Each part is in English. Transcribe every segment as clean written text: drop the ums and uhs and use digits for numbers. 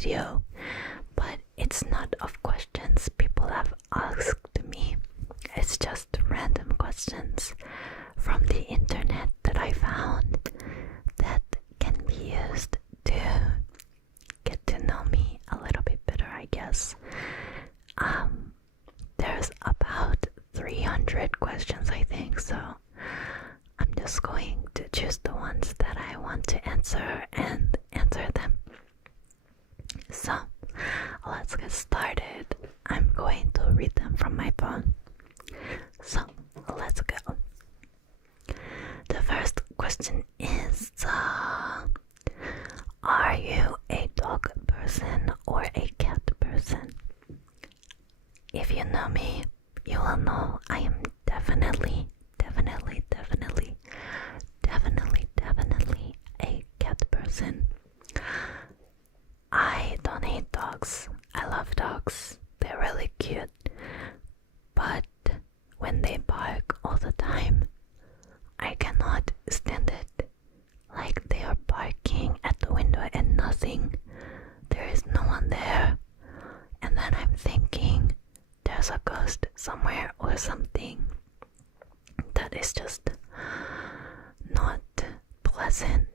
video, but it's not of questions people have asked me. It's just random questions from the internet that I found that can be used to get to know me a little bit better, I guess. There's about 300 questions, I think, so I'm just going to choose the ones that I want to answer and answer them. So let's get started. I'm going to read them from my phone. So let's go. The first question is, are you a dog person or a cat person? If you know me, you will know I am definitely a cat person. I don't hate dogs. I love dogs. They're really cute. But when they bark all the time, I cannot stand it. Like they are barking at the window and nothing. There is no one there. And then I'm thinking there's a ghost somewhere or something. That is just not pleasant.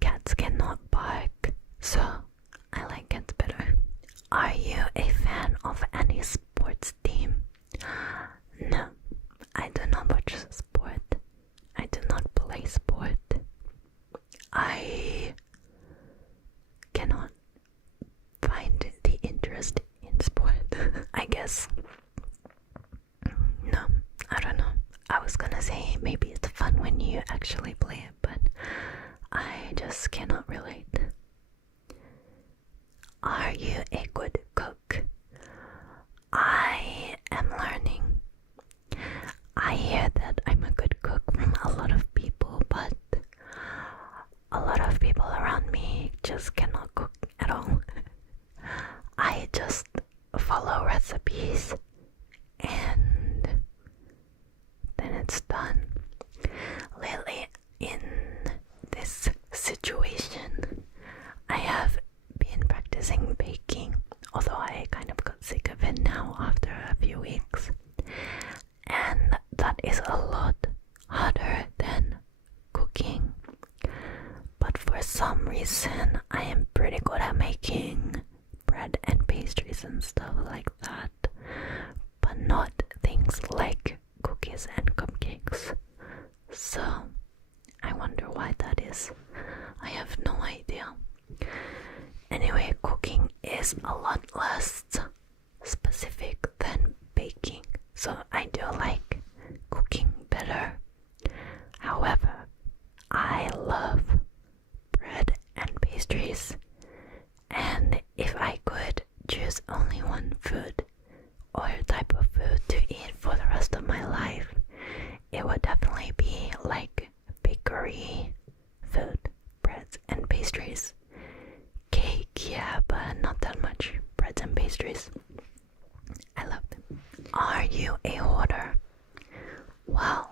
Cats cannot bark, so I like cats better. Are you a fan of any sports team? No, I do not watch sport. I do not play sport. I cannot find the interest in sport, I guess. No, I don't know. I was gonna say maybe it's fun when you actually play it, but I just cannot relate. Are you a good cook? I am learning. I hear that I'm a good cook from a lot of people, but a lot of people around me just cannot cook at all. I just follow recipes and then it's done. Lately, in this situation, I have been practicing baking, although I kind of got sick of it now after a few weeks. And that is a lot harder than cooking. But for some reason, I am pretty good at making bread and pastries and stuff like that, but not things like cookies and cupcakes. So I wonder why that is. I have no idea. Anyway, cooking is a lot less specific than baking, so I do like cooking better. However, I love bread and pastries, and if I could choose only one food or type of food to eat for the rest of my life, it would definitely be like bakery food, breads and pastries. Cake, yeah, but not that much. Breads and pastries, I love them. Are you a hoarder? Well,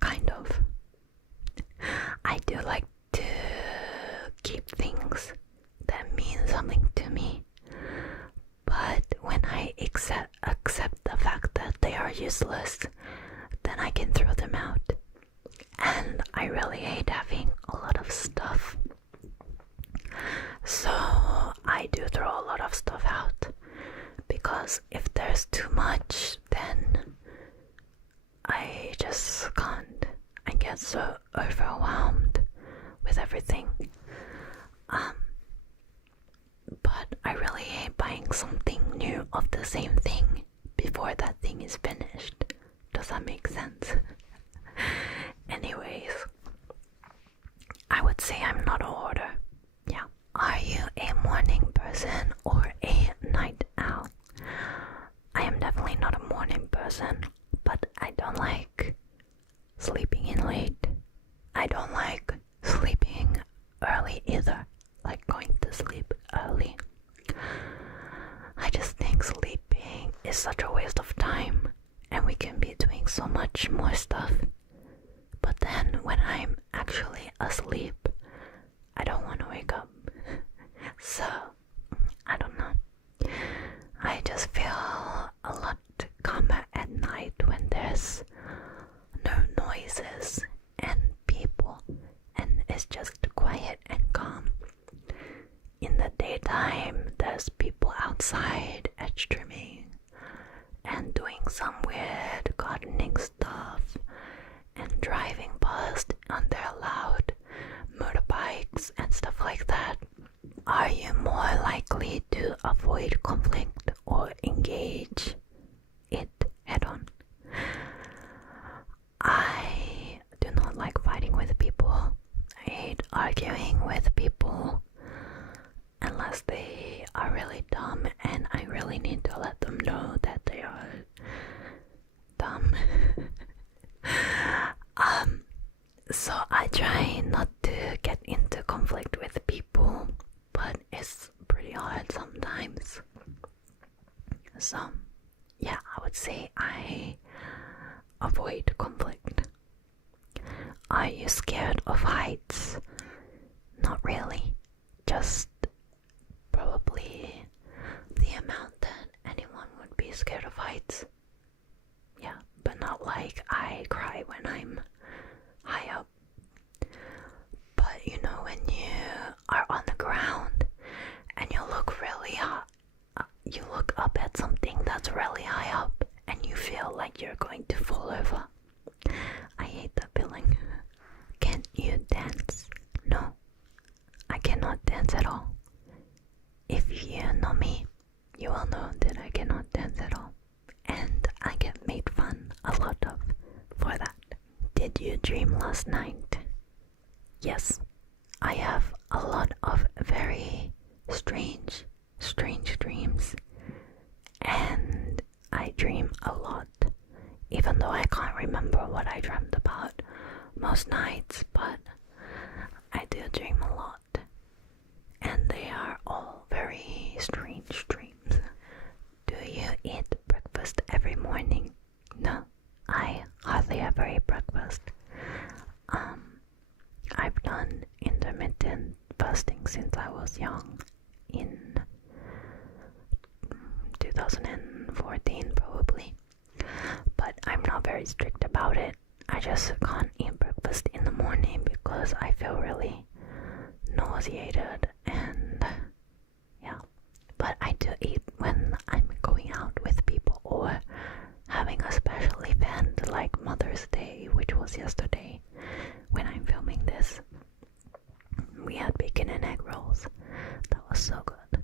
kind of. I do like to keep things that mean something to me, but when I accept the fact that they are useless, then I can throw them out. And I really hate having a lot of stuff, so I do throw a lot of stuff out, because if there's too much, then I just can't. I get so overwhelmed with everything. But I really hate buying something new of the same thing before that thing is finished. Does that make sense? Anyways, I would say I'm not a hoarder. Yeah. Are you a morning person or a night owl? I am definitely not a morning person, but I don't like sleeping in late. I don't like sleeping early either, like going to sleep early. I just think sleeping is such a waste of time, and we can be doing so much more stuff. But then when I'm actually asleep, I don't want to wake up So, I don't know. I just feel a lot calmer at night when there's no noises and people, and it's just quiet and calm. In the daytime, there's people outside edge trimming and doing some weird gardening stuff and driving past on their loud motorbikes and stuff like that. Are you more likely to avoid conflict or engage it head on? I do not like fighting with people. I hate arguing with people unless they are really dumb and I really need to let them know that they are dumb. So I try not to get into conflict with people, but it's pretty hard sometimes. So yeah, I would say I avoid conflict. Are you scared of heights? Not really, just probably the amount that anyone would be scared of heights. Yeah, but not like I cry when I'm high up. But you know, when you are on the ground and you look really high, you look up at something that's really high up and you feel like you're going to fall over. I hate that feeling. Can you dance? No, I cannot dance at all. If you know me, you will know that I cannot dance at all, and I get made fun a lot of for that. Did you dream last night? Yes, I have a lot of very strange dreams, and I dream a lot, even though I can't remember what I dreamt about most nights, but I do dream a lot, and they are all very strange dreams. Do you eat breakfast every morning? No, I hardly ever eat breakfast. I've done intermittent fasting since I was young, in 2014 probably, but I'm not very strict about it. I just can't eat breakfast in the morning because I feel really nauseated, and yeah, but I do eat when I'm going out with people or having a special event like Mother's Day, which was yesterday when I'm filming this. We had bacon and egg rolls. That was so good.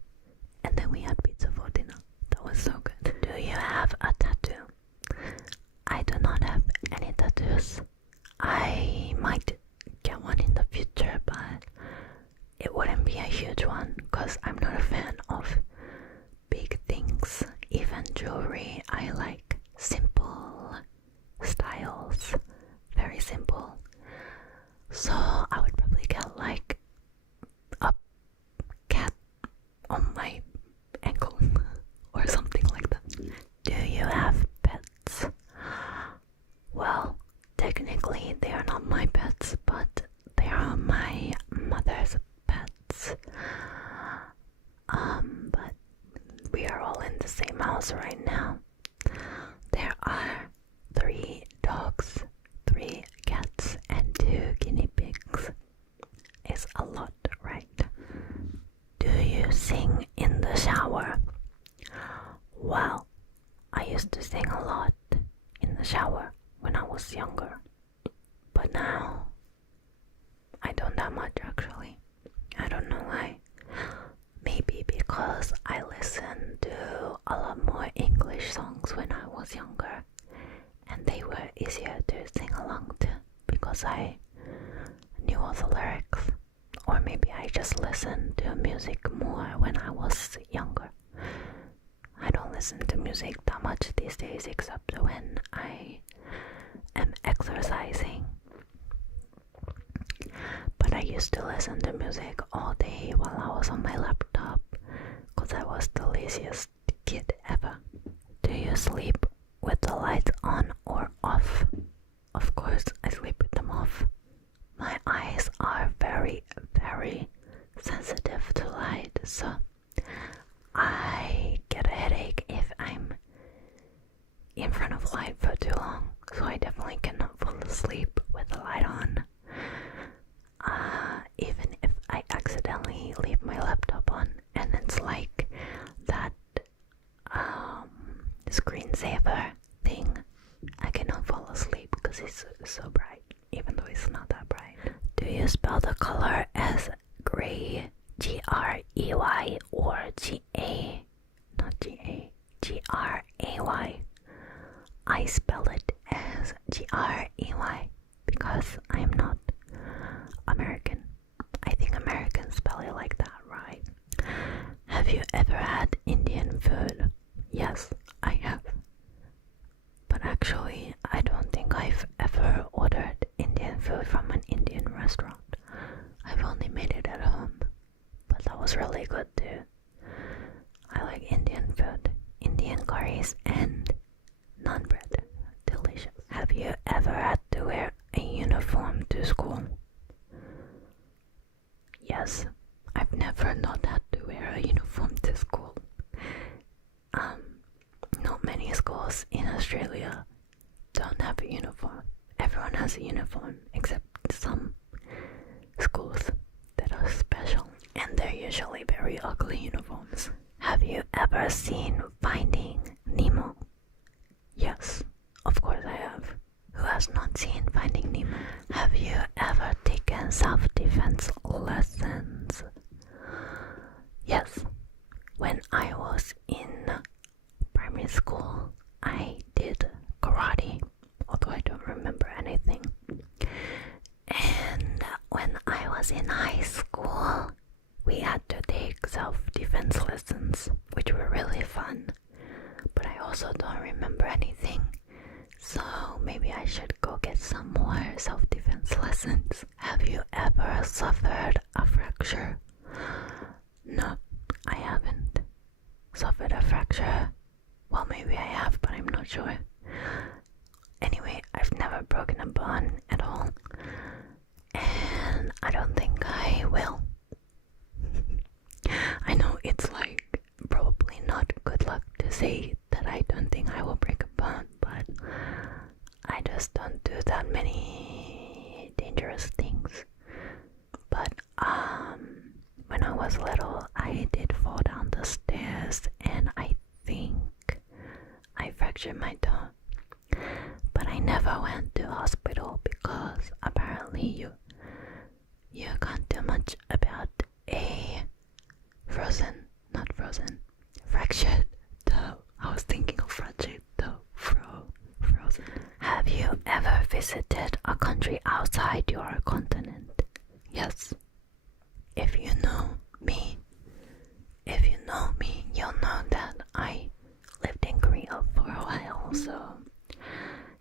And then we had pizza for dinner. That was so good. Do you have a tattoo? I do not have any tattoos. I might get one in the future, but it wouldn't be a huge one because I'm not a fan of big things. Even jewelry, I like simple styles, very simple. So I would probably get like a cat on my ankle or something like that. Do you have pets? Well, technically they are not my pets, but they are my mother's pets. But we are all in the same house right now. There are 3 dogs, 3 cats, and 2 guinea pigs. It's a lot, right? Do you sing in the shower? Well, I used to sing a lot in the shower when I was younger, but now I don't that much actually. I don't know why. Maybe because I listened to a lot more English songs when I was younger, and they were easier to sing along to because I knew all the lyrics. Or maybe I just listened to music more when I was younger. I don't listen to music that much these days except when I am exercising. But I used to listen to music all day while I was on my laptop because I was the laziest kid ever. Do you sleep with the lights on or off? Of course, I sleep with them off. My eyes are very, very sensitive to light, front of light for too long, so I definitely cannot fall asleep with the light on. Even if I accidentally leave my laptop on and it's like that screensaver thing, I cannot fall asleep because it's so bright, even though it's not that bright. Do you spell the color as gray, G-R-E-Y, or G-A, not G-A, G-R-A-Y? I spell it as G-R-E-Y because I am not American. I think Americans spell it like that, right? Have you ever had Indian food? Yes, I have. But actually, I don't think I've ever ordered Indian food from an Indian restaurant. I've only made it at home. But that was really good too. I like Indian food, Indian curries, and naan bread. Delicious. Have you ever had to wear a uniform to school? Yes, I've never not had to wear a uniform to school. Not many schools in Australia don't have a uniform. Everyone has a uniform except some schools that are special, and they're usually very ugly uniforms. Have you ever seen Finding Nemo? Yes, of course I have. Who has not seen Finding Nemo? Have you ever taken self-defense lessons? Yes. When I was in primary school, I did karate, although I don't remember anything. And when I was in high school, we had to take self-defense lessons, which were really fun. But I also don't remember anything, so maybe I should go get some more self-defense lessons. Have you ever suffered a fracture? No, I haven't suffered a fracture. Well, maybe I have, but I'm not sure. Anyway, I've never broken a bone at all, and I don't think I will. I know it's like probably not good luck to say that I don't think I will break a bone, but I just don't do that many dangerous things. But when I was little, I did fall down the stairs and I think I fractured my toe. But I never went to hospital because apparently you can't do much about a fractured toe. I was thinking of fractured toe, frozen. Have you ever visited a country outside your continent? Yes. If you know me, you'll know that I lived in Korea for a while, so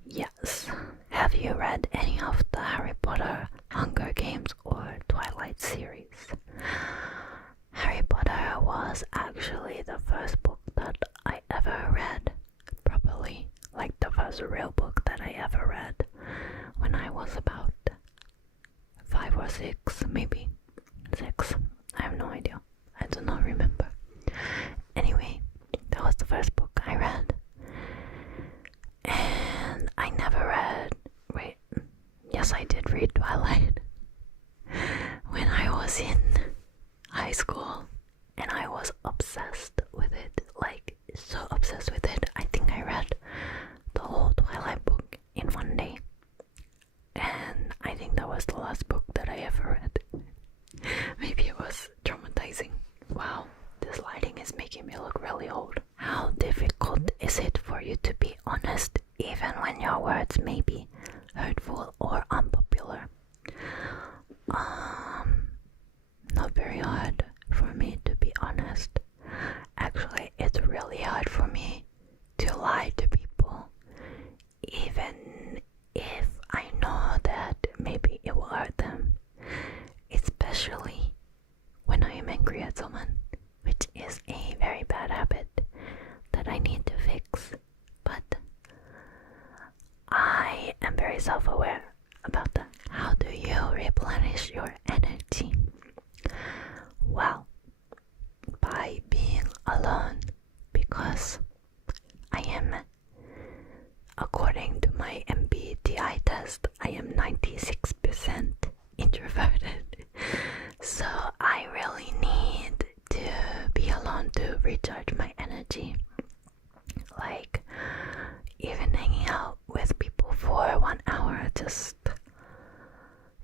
yes. Have you read any of the Harry Potter, Hunger Games, or Twilight series? Harry Potter was actually the first book that I ever read properly, like the first real book that I ever read when I was about 5 or 6, maybe 6. I have no idea. I do not remember. Anyway, that was the first book I read. And I never read... Wait. Yes, I did read Twilight when I was in high school. And I was obsessed with it. Like, so obsessed with it. I think I read the whole Twilight book in one day. And I think that was the last book that I ever read. Maybe it was traumatizing. Wow, this lighting is making me look really old. How difficult is it for you to be honest even when your words may be hurtful or unpopular? Not very hard for me to be honest. Actually, it's really hard for me to lie to people, even if I know that maybe it will hurt them. Especially when I am angry at someone, which is a very bad habit that I need to fix. But I am very self-aware about that. How do you replenish your energy? Well, by being alone, because I am according to my MBTI test, I am 96% introverted. So I really need to be alone to recharge my energy. Like, even hanging out with people for 1 hour just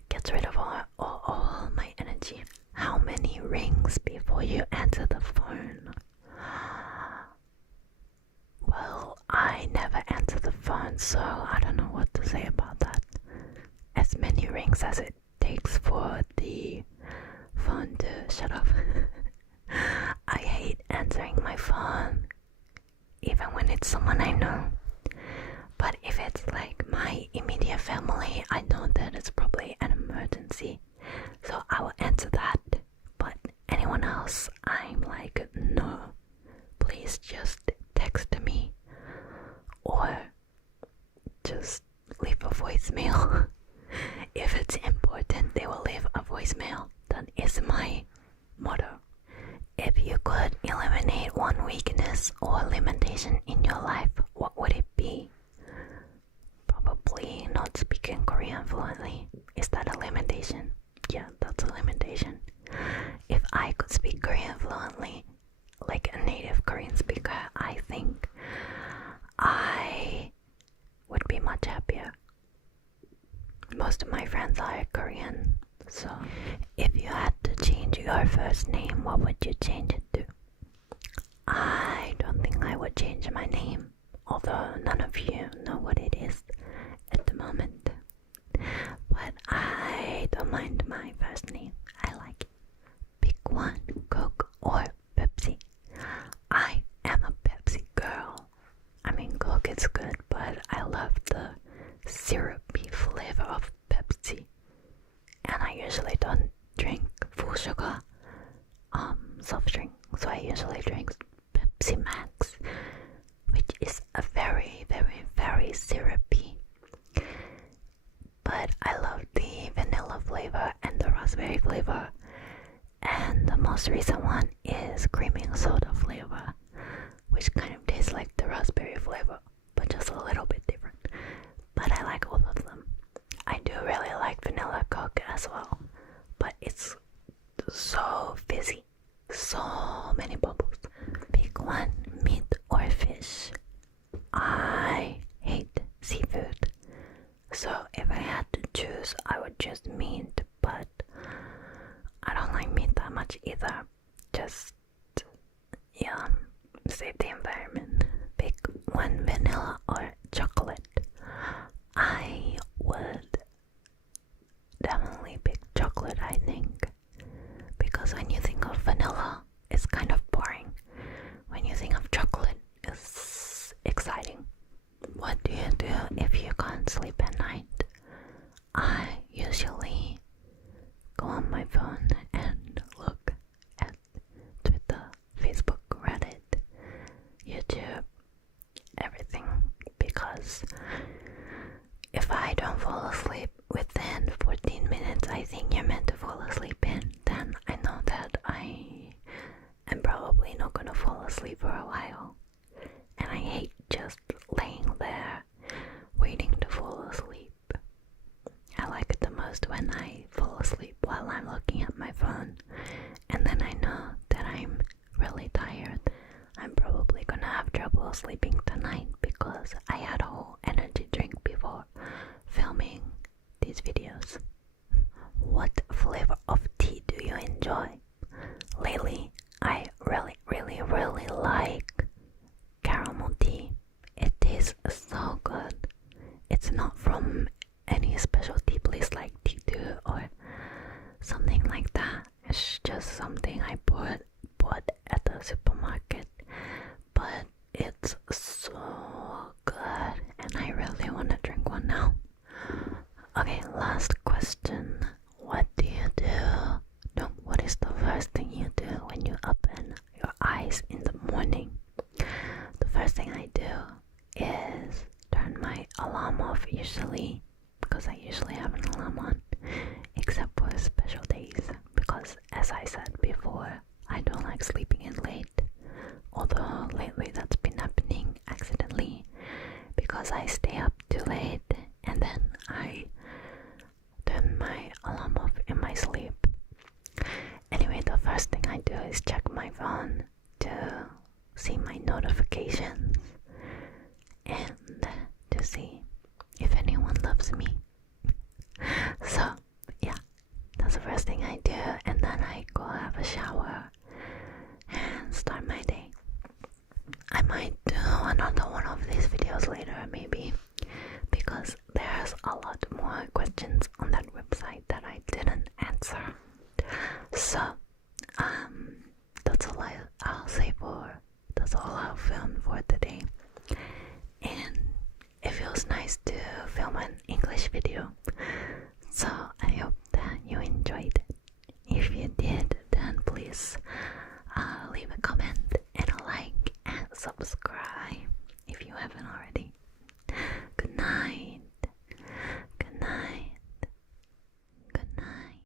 gets rid of all my energy. How many rings before you answer the phone? Well, I never answer the phone, so I don't know what to say about that. As many rings as it takes for the phone to shut off. I hate answering my phone, even when it's someone I know. But if it's like my immediate family, I know that it's probably an emergency, so I will answer that. But anyone else, I'm like, no, please just text me or just leave a voicemail. If it's important, they will leave a voicemail. That is my motto. If you could eliminate one weakness or limitation in your life, what would it be? Probably not speaking Korean fluently. Is that a limitation? Yeah, that's a limitation. If I could speak Korean fluently, like a native Korean speaker, I think I would be much happier. Most of my friends are Korean, so if you had to change your first name, what would you change it to? I don't think I would change my name, although none of you know what it is at the moment. But I don't mind my first name. I like it. Pick one, Coke or Pepsi. I am a Pepsi girl. I mean, Coke is good, but I love the syrupy flavor of Pepsi. And I usually don't drink full sugar soft drink, so I usually drink Pepsi Max, which is a very, very, very syrupy. But I love the vanilla flavor and the raspberry flavor, and the most recent one is creaming soda flavor, which kind of tastes like the raspberry flavor, but just a little bit different. But I like all of them. I do really like vanilla Coke as well, but it's so fizzy, so many bubbles. Pick one, meat or fish. I hate seafood, so if I had to choose, I would choose meat, but I don't like meat that much either. Just, yeah, save the environment. Pick one, vanilla or chocolate. I would definitely pick chocolate, I think, because when you think of vanilla, it's kind of boring. When you think of chocolate, it's exciting. What do you do if you can't sleep at night? I usually go on my phone and look at Twitter, Facebook, Reddit, YouTube, everything, because if I don't fall asleep within 14 minutes, I think you're meant to fall asleep in, then I know that I am probably not gonna fall asleep for a while. And I hate just laying there waiting to fall asleep. I like it the most when I fall asleep while I'm looking at my phone, and then I know that I'm really tired. I'm probably gonna have trouble sleeping tonight because I had a whole energy drink before filming these videos. What flavor of tea do you enjoy? Lately, I really like caramel tea. It tastes so good. It's not from any special tea place like T2 or something like that. It's just something I bought at the supermarket, but it's so good and I really want to drink one now. Okay, last question. What do you do? No, what is the first thing you do when you open your eyes in the morning? The first thing I do is turn my alarm off usually, because I usually have an alarm on, except for special days, because as I said before, I don't like sleeping in late, although lately that's been happening accidentally, because because I stay up too late and then I turn my alarm off in my sleep. Anyway, the first thing I do is check my phone to see my notifications and to see if anyone loves me. So yeah, that's the first thing I do, and then I go have a shower and start my day. I might do another one of these videos later, maybe, because there's a lot more questions on that website that I didn't answer. So that's all I'll say for that's all I'll film for today. And it feels nice to film an English video, so I hope that you enjoyed it. If you did, then please leave a comment and a like and subscribe.